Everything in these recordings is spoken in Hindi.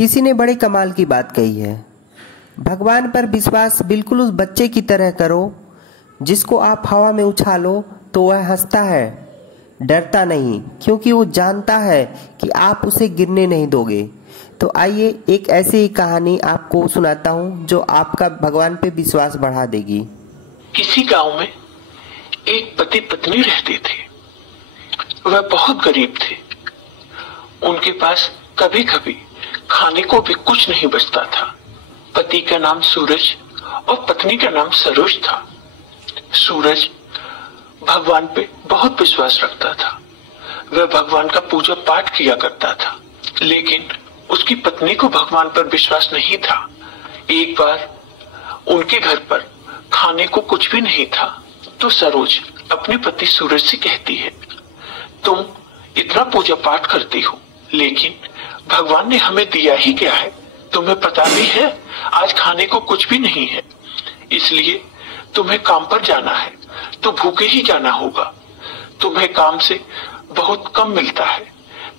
किसी ने बड़े कमाल की बात कही है। भगवान पर विश्वास बिल्कुल उस बच्चे की तरह करो जिसको आप हवा में उछालो तो वह हंसता है, डरता नहीं, क्योंकि वो जानता है कि आप उसे गिरने नहीं दोगे। तो आइए एक ऐसी ही कहानी आपको सुनाता हूँ जो आपका भगवान पे विश्वास बढ़ा देगी। किसी गांव में एक पति पत्नी रहते थे। वह बहुत गरीब थे। उनके पास कभी कभी खाने को भी कुछ नहीं बचता था। पति का नाम सूरज और पत्नी का नाम सरोज था। सूरज भगवान पे बहुत विश्वास रखता था। वह भगवान का पूजा पाठ किया करता था, लेकिन उसकी पत्नी को भगवान पर विश्वास नहीं था। एक बार उनके घर पर खाने को कुछ भी नहीं था, तो सरोज अपने पति सूरज से कहती है, तुम इतना पूजा पाठ करती हो, लेकिन भगवान ने हमें दिया ही क्या है? तुम्हें पता भी है आज खाने को कुछ भी नहीं है, इसलिए तुम्हें काम पर जाना है तो भूखे ही जाना होगा। तुम्हें काम से बहुत कम मिलता है,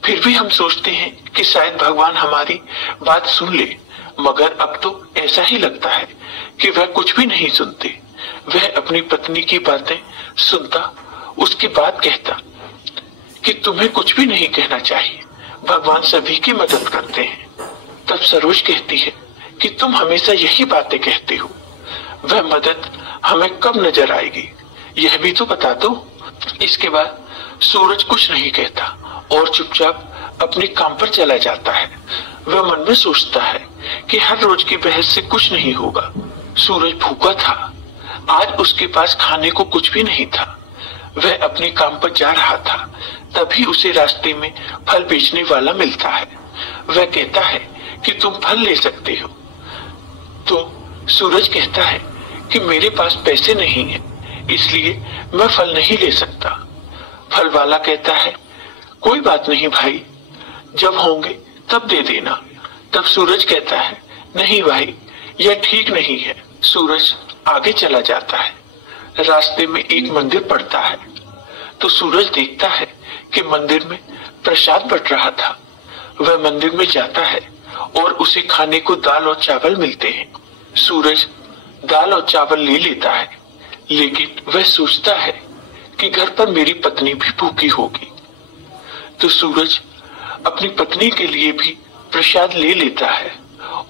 फिर भी हम सोचते हैं कि शायद भगवान हमारी बात सुन ले, मगर अब तो ऐसा ही लगता है कि वह कुछ भी नहीं सुनते। वह अपनी पत्नी की बातें सुनता, उसके बाद कहता कि तुम्हें कुछ भी नहीं कहना चाहिए, भगवान सभी की मदद करते हैं। तब सरोज कहती है कि तुम हमेशा यही बातें कहते हो, वह मदद हमें कब नजर आएगी, यह भी तो बता दो। इसके बाद सूरज कुछ नहीं कहता और चुपचाप अपने काम पर चला जाता है। वह मन में सोचता है कि हर रोज की बहस से कुछ नहीं होगा। सूरज भूखा था, आज उसके पास खाने को कुछ भी नहीं था। वह अपने काम पर जा रहा था, तभी उसे रास्ते में फल बेचने वाला मिलता है। वह कहता है कि तुम फल ले सकते हो। तो सूरज कहता है कि मेरे पास पैसे नहीं है, इसलिए मैं फल नहीं ले सकता। फल वाला कहता है, कोई बात नहीं भाई, जब होंगे तब दे देना। तब सूरज कहता है, नहीं भाई, यह ठीक नहीं है। सूरज आगे चला जाता है। रास्ते में एक मंदिर पड़ता है, तो सूरज देखता है कि मंदिर में प्रसाद बट रहा था। वह मंदिर में जाता है और उसे खाने को दाल और चावल मिलते हैं। सूरज दाल और चावल ले लेता है, लेकिन वह सोचता है कि घर पर मेरी पत्नी भी भूखी होगी। तो सूरज अपनी पत्नी के लिए भी प्रसाद ले लेता है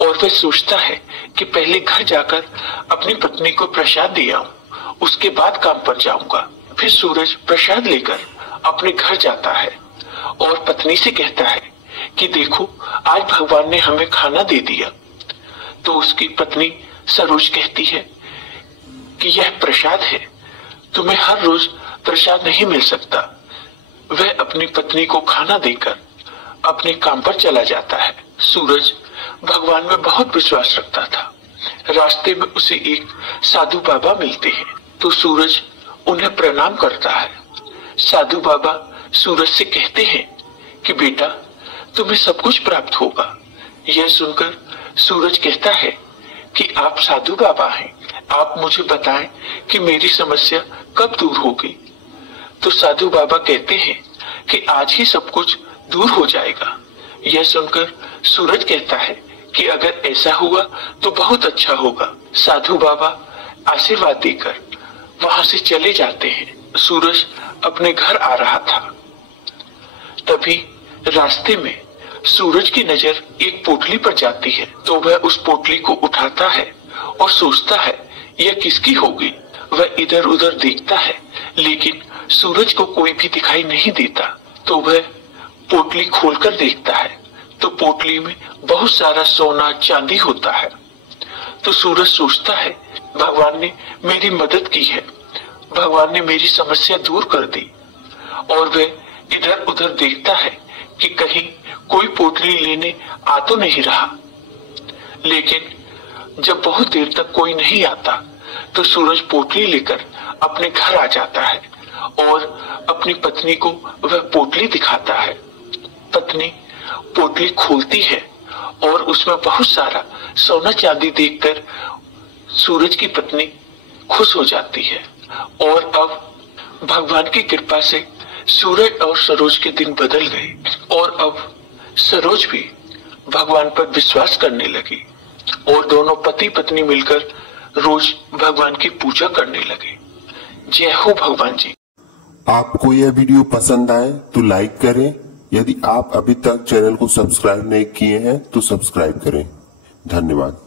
और वह सोचता है कि पहले घर जाकर अपनी पत्नी को प्रसाद दे आऊं, उसके बाद काम पर जाऊंगा। फिर सूरज प्रसाद लेकर अपने घर जाता है और पत्नी से कहता है कि देखो, आज भगवान ने हमें खाना दे दिया। तो उसकी पत्नी सरोज कहती है कि यह प्रसाद है, तुम्हें हर रोज प्रसाद नहीं मिल सकता। वह अपनी पत्नी को खाना देकर अपने काम पर चला जाता है। सूरज भगवान में बहुत विश्वास रखता था। रास्ते में उसे एक साधु बाबा मिलते हैं, तो सूरज उन्हें प्रणाम करता है। साधु बाबा सूरज से कहते हैं कि बेटा, तुम्हें सब कुछ प्राप्त होगा। यह सुनकर सूरज कहता है कि आप साधु बाबा हैं, आप मुझे बताएं कि मेरी समस्या कब दूर होगी। तो साधु बाबा कहते हैं कि आज ही सब कुछ दूर हो जाएगा। यह सुनकर सूरज कहता है कि अगर ऐसा हुआ तो बहुत अच्छा होगा। साधु बाबा आशीर्वाद देकर वहां से चले जाते हैं। सूरज अपने घर आ रहा था, तभी रास्ते में सूरज की नजर एक पोटली पर जाती है। तो वह उस पोटली को उठाता है और सोचता है यह किसकी होगी। वह इधर उधर देखता है, लेकिन सूरज को कोई भी दिखाई नहीं देता। तो वह पोटली खोलकर देखता है, तो पोटली में बहुत सारा सोना चांदी होता है। तो सूरज सोचता है, भगवान ने मेरी मदद की है, भगवान ने मेरी समस्या दूर कर दी। और वह इधर उधर देखता है कि कहीं कोई पोटली लेने आ तो नहीं रहा। लेकिन जब बहुत देर तक कोई नहीं आता, तो सूरज पोटली लेकर अपने घर आ जाता है और अपनी पत्नी को वह पोटली दिखाता है। पत्नी पोटली खोलती है और उसमें बहुत सारा सोना चांदी देखकर सूरज की पत्नी खुश हो जाती है। और अब भगवान की कृपा से सूरज और सरोज के दिन बदल गए और अब सरोज भी भगवान पर विश्वास करने लगी और दोनों पति पत्नी मिलकर रोज भगवान की पूजा करने लगे। जय हो भगवान जी। आपको यह वीडियो पसंद आए तो लाइक करें। यदि आप अभी तक चैनल को सब्सक्राइब नहीं किए हैं तो सब्सक्राइब करें। धन्यवाद।